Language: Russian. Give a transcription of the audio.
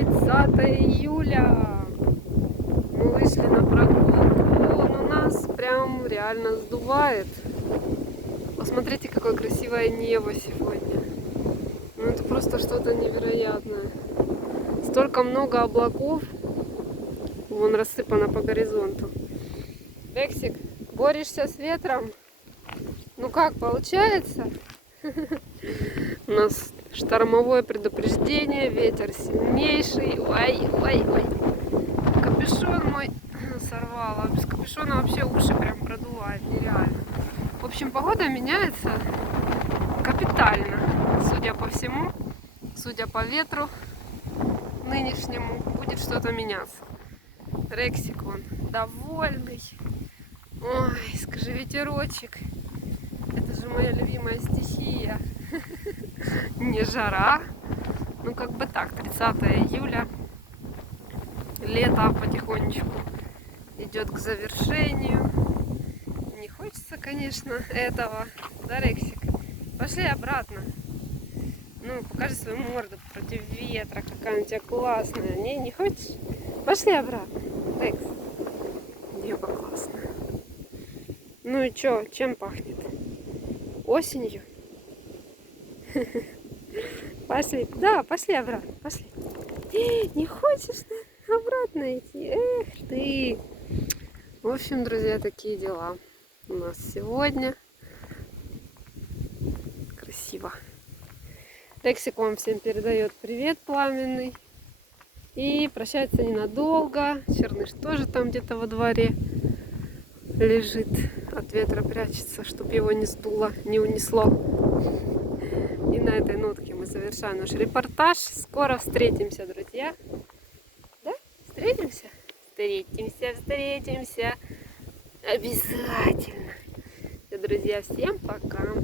30 июля. Мы вышли на прогулку, но нас прям реально сдувает. Посмотрите, какое красивое небо сегодня. Ну это просто что-то невероятное. Столько много облаков. Вон рассыпано по горизонту. Рексик, борешься с ветром? Ну как, получается? У нас штормовое предупреждение, ветер сильнейший. Ой, ой, ой. Капюшон мой сорвало. Без капюшона вообще уши прям продувает, нереально. В общем, погода меняется капитально. Судя по всему, судя по ветру нынешнему, будет что-то меняться. Рексик вон довольный. Ой, скажи, ветерочек. Это же моя любимая стихия. Не жара. Ну как бы так, 30 июля. Лето потихонечку идет к завершению. Не хочется, конечно, этого. Да, Рексик? Пошли обратно. Ну, покажи свою морду против ветра. Какая она у тебя классная. Не хочешь? Пошли обратно. Рекс. Небо классное. Ну и чё, чем пахнет? Осенью? Пошли. Да, пошли обратно. Пошли. Не хочешь обратно идти? Эх ты. В общем, друзья, такие дела у нас сегодня. Красиво. Рексик вам всем передает привет пламенный. И прощается ненадолго. Черныш тоже там где-то во дворе лежит. От ветра прячется, чтобы его не сдуло, не унесло. И на этой нотке мы завершаем наш репортаж. Скоро встретимся, друзья. Да? Встретимся? Встретимся. Обязательно. Друзья, всем пока.